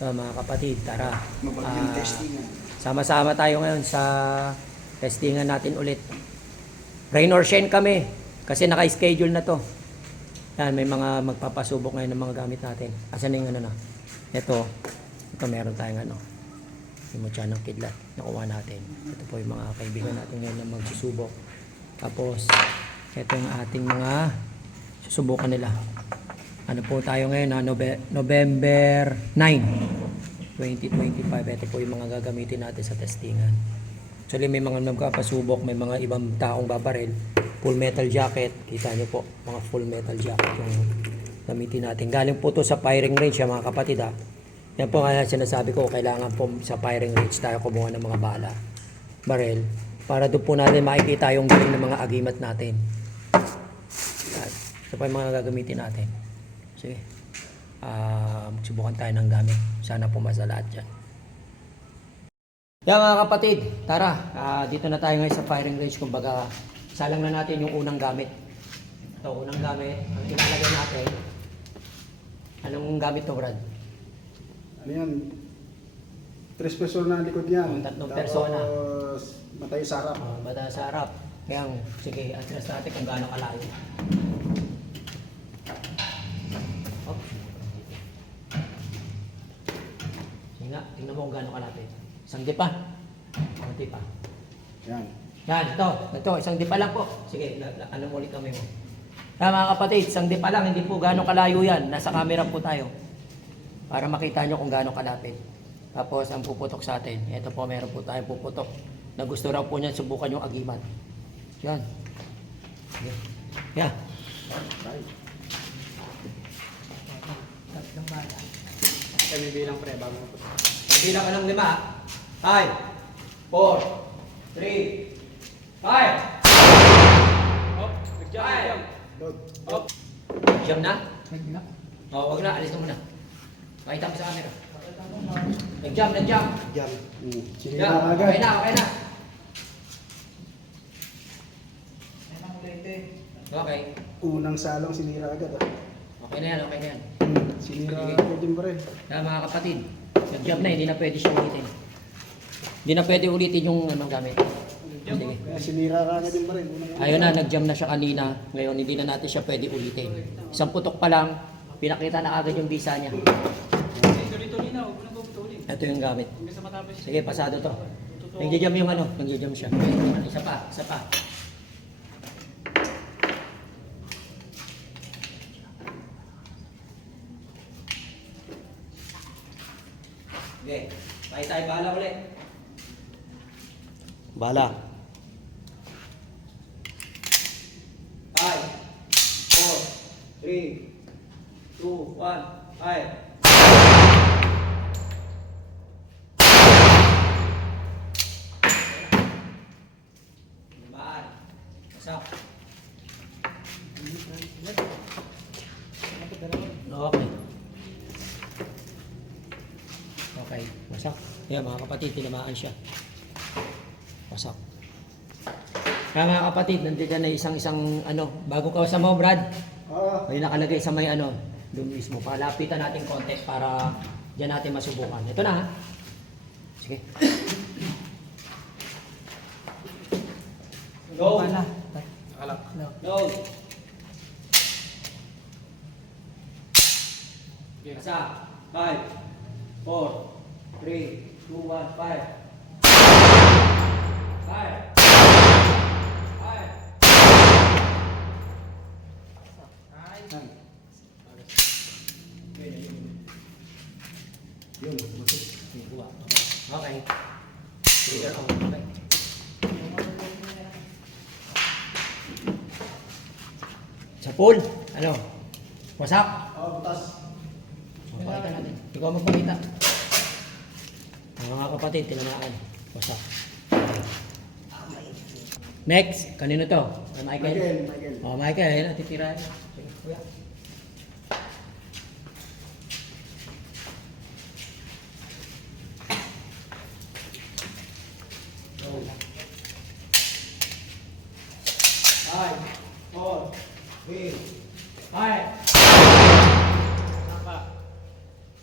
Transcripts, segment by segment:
So, mga kapatid, tara. Mabagyang testingan. Sama-sama tayo ngayon sa testingan natin ulit. Rain or shine kami kasi naka-schedule na to. Yan, may mga magpapasubok ngayon ng mga gamit natin. Asan yung ano na? Ito meron tayong ano. Yung mutya ng kidlat. Nakuha natin. Ito po yung mga kaibigan natin ngayon na magsusubok. Tapos, ito yung ating mga susubukan nila. Ano po tayo ngayon ha? November 9, 2025. Ito po yung mga gagamitin natin sa testingan. Actually may mga nagpapasubok, may mga ibang taong babaril. Full metal jacket. Kita nyo po, mga full metal jacket yung gamitin natin. Galing po to sa firing range mga kapatid ha. Yan po kaya sinasabi ko, kailangan po sa firing range tayo kumuha ng mga bala, baril, para doon po natin makikita yung galing ng mga agimat natin. Ito pa yung mga gagamitin natin. Sige, magsubukan tayo ng gamit. Sana pumasa lahat dyan. Yan mga kapatid, tara, dito na tayo ngayon sa firing range. Kumbaga, salang na natin yung unang gamit. Ito, unang gamit, ang ilalagay natin. Anong gamit to, Brad? Ano yan? 3 persona na likod yan. Tatlong persona. Tapos matay sa harap. Bata sa harap. Kaya, sige, atras natin kung gaano kalayo. Oh. Sige nga, tingnan mo kung gaano kalapit. Isang dipa. Isang dipa. Yan. Yan, ito, isang dipa lang po. Sige, ano mo ulit kami mo. Kaya mga kapatid, isang dipa lang, hindi po gaano kalayo yan. Nasa camera po tayo. Para makita nyo kung gaano kalapit. Tapos, ang puputok sa atin. Ito po, meron po tayong puputok. Na gusto raw po niyan, subukan yung agimat. Yan. Yan. Tatlong bala. Kami bilang pre, bago po. Bilang ka ng 5. 5, 4, 3, 5. Oh, nag-jump. Load. Oh. Jump na? Oo, wag na. Alis na muna. Makita mo sa camera. Nag-jump. Yan. Jump. Sinira ka agad. Okay na. Okay. Unang salong sinira agad. Okay na yan. Sinira Sige. agad yung baril. Kaya mga kapatid, nag-jump na, hindi na pwede siya ulitin. Hindi na pwede ulitin yung anong gamit. Sige. Kaya sinira ka agad yung baril. Ayun na, nag-jump na siya kanina. Ngayon, hindi na natin siya pwede ulitin. Isang putok pa lang, pinakita na agad yung bisa niya. Tuloy-tuloy na, huwag mo nang puputulin. Ito yung gamit. Hanggang sa matapos. Sige, pasado to. Nag-jump yung ano, nag-jump siya. Isa pa. Okay, tayo bala ulit. Bala. 5, 4, 3, 2, 1, 5. Limaan. Masak. Okay. Okay, masak. Yan mga kapatid, tinamaan siya. Masak. Kaya mga kapatid, nandito na isang ano, bago ka sa mo, Brad. Ay nakalagay sa may ano, doon mismo. Palapitan natin konti para diyan natin masubukan. Ito na ha. Sige. Go. Nakalak. Go. Asa. 5, 4, 3, 2, 1, 5. 5. Yun. Okay. Trigger on. Okay. Sa pool, ano? Wasak. Butas. Pakita natin. Ikaw magpakita. Mga kapatid, tinamaan. Wasak. Next, kanino to? Michael. Michael. Oh, Michael, ayun, titira. Sige, kuya. Go. 5, 4, 3, 5. Tama.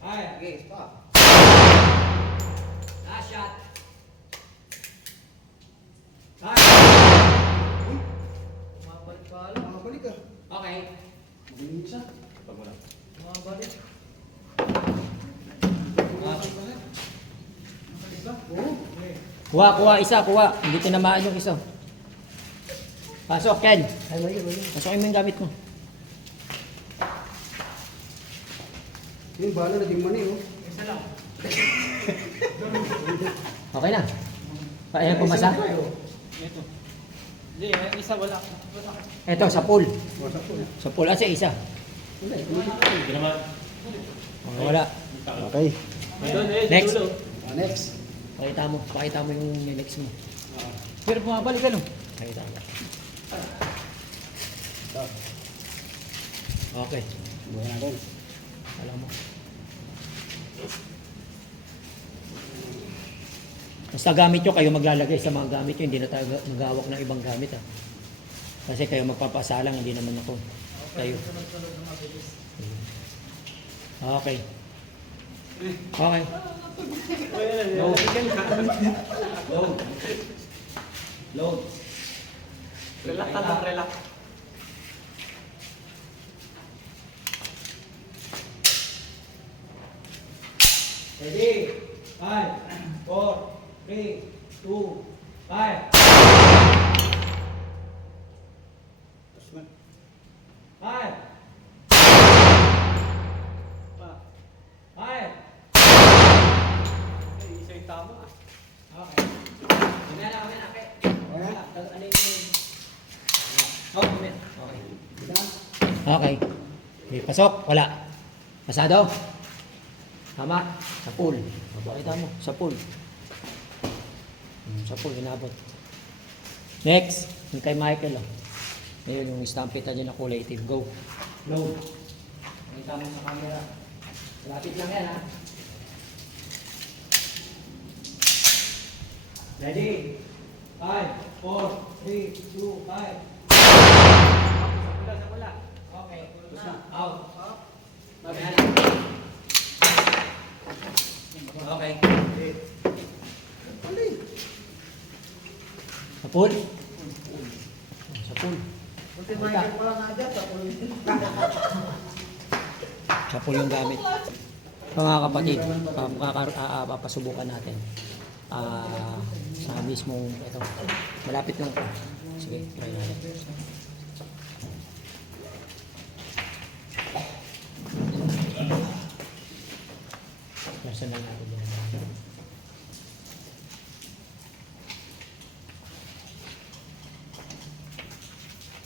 Ay, okay, stop. last shot. Ay! Mabalik ka lang. Makabalik ka. Okay. Magaling siya. Mabalik. Oo. Kuha, isa, kuha. Hindi tinamaan yung isa. Pasok, Ken. Pasokin mo yung gamit mo. Yung bala naging mani, oh. Isa lang. Okay na. Ayan, pumasa. Ito. Hindi, yung isa wala. Wala. Eto, sa pool. Wasak po. Sa pool, asa isa. Hindi naman. Oh, wala. Okay. Doon eh, Next. dulo. Next. Pakita mo yung next mo. Pero bumabalik ka no? Pakita mo. Okay. Buhay natin. Alam mo. Basta gamit nyo, kayo maglalagay sa mga gamit nyo, hindi na tayo magawak ng ibang gamit ha. Kasi kayo magpapasalang, hindi naman ako. Kayo. Okay. Okay. Load. Load. Load. Relax ka lang, relax. Ready? 5, 4, 3, 2, 5. Five. Pa. 5. Ay, isa yung tama ah. Okay. Kami na. Okay. Ano yung... Oh, kami. Okay. Okay. May pasok. Wala. Pasado. Tama. Sa pool. Pakita mo. Sa pool. Sa pool. Inabot. Next. Yung kay Michael. Oh. Ayun yung stampita dyan na kulay itim. Go. Load. Pakita mo sa camera. Lapit lang yan ha. Ready? 5, 4, 3, 2, 5. Wala. Okay. Out. Mamaya na. Okay. Sa pool? Sa pool. Buti Michael pala na dyan. Sa pool yung gamit. Mga kapatid, papasubukan natin. Sa mismong ito. Malapit lang po. Sige, try natin. Personal natin yan.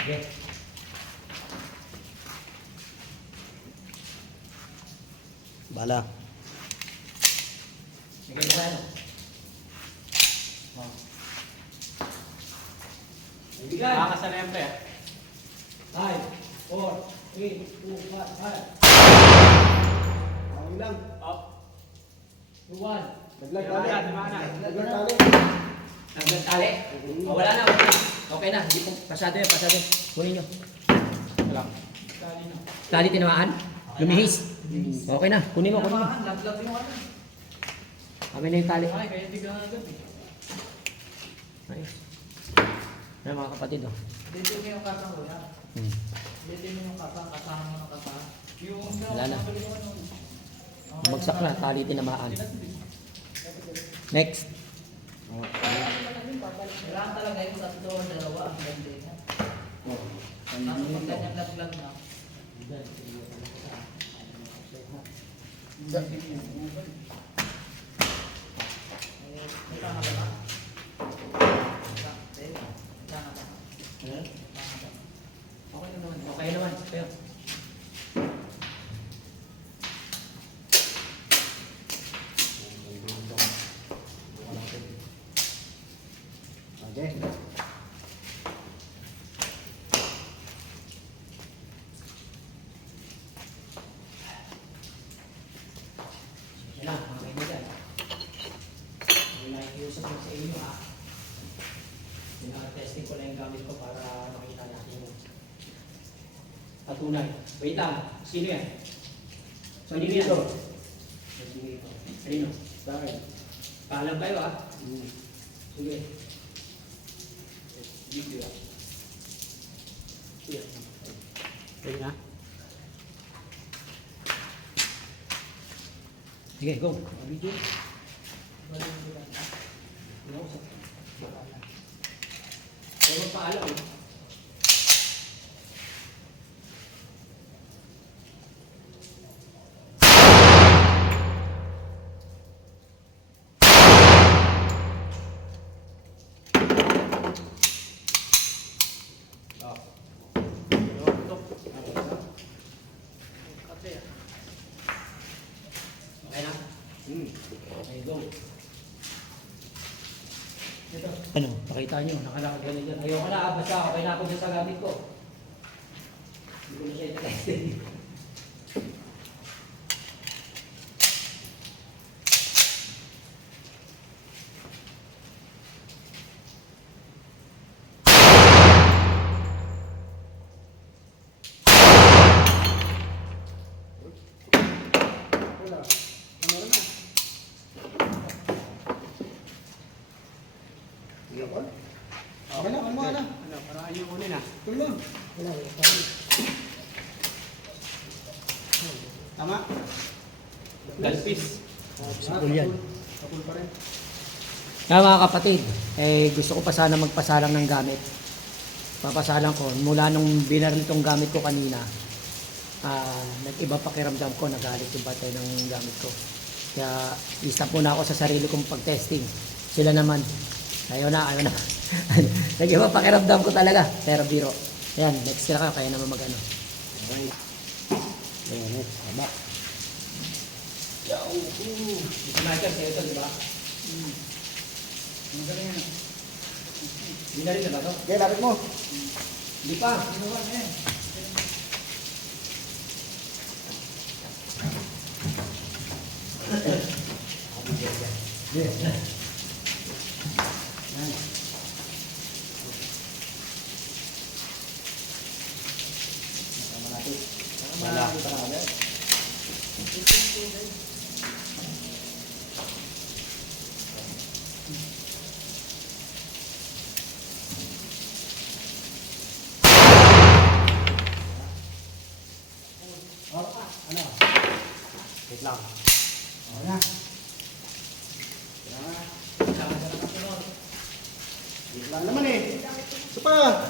Okay. Bala. Sige, tayo. Oh. Bigyan. Nakakasana yan pre. 5, 4, 3, 2, 1, 5. Okay lang. Up. 2, 1. Naglag Tama tali. na, tama na. Naglag tali. Nagtali. Oh, wala na. Okay. Okay na. Hindi po. Pasado yan. Pasado yan. Kunin nyo. Wala. Tali na. Tali tinamaan. Lumihis. Okay na. Kunin mo. Kunin mo. Laglag yung ano. Kami na yung tali. Ay, kaya hindi ka agad eh. Nice. Ayan mga kapatid. Oh. Dito mo yung kasang ko yan. Dito mo yung kasang. Kasama mo ng kasang. Yung... Wala na. Bagsak na. Tali tinamaan. Next. Kailangan talaga yung tatlo, dalawa, ang ganda yan. Kaso pag ganyan laglag na. May tanga ba? Okay naman. Okay naman. Pero. Okay. Sige lang, mga kaibigan. May nakikiusap lang sa inyo ha. Testing ko lang yung gamit ko para makita natin yung patunay. Wait lang, sino yan? Sino yan? Sino? Sa akin. Paalam kayo ah. Sige. Video. Sige. Pwede na? Sige, go. Video. Kaya magpaalam eh. Okay na? Okay, go. Ano, pakita nyo, nakalakad ka na dyan. Ayoko na, basta okay na ako dyan sa gamit ko. Hindi ko na siya itatestin. Wala. Ano na? Iya ko? Okay na, ano mo na? Ano, parang ayaw ko na. Ito lang. Wala, wala pa rin. Tama? Galpis. Sikul yan. Kapul pa rin. Kaya mga kapatid, gusto ko pa sana magpasalang ng gamit. Papasalang ko. Mula nung binaril tong gamit ko kanina, nag-iba pakiramdam ko, nagalit yung batay ng gamit ko. Kaya istop muna ako sa sarili kong pag-testing. Sila naman, ayaw na. Nag-iba pakiramdam ko talaga, pero biro. Ayan, next sila kayo, kaya naman mag-ano. Ayan, tama. Ito na sa'yo ito, di ba? Magaling yan. Hindi na rin na ba ito? Okay, lapit mo. Hindi pa. Ginawa na yan. Ano? Wait lang. Okay na. Wait lang naman eh. Isa pa.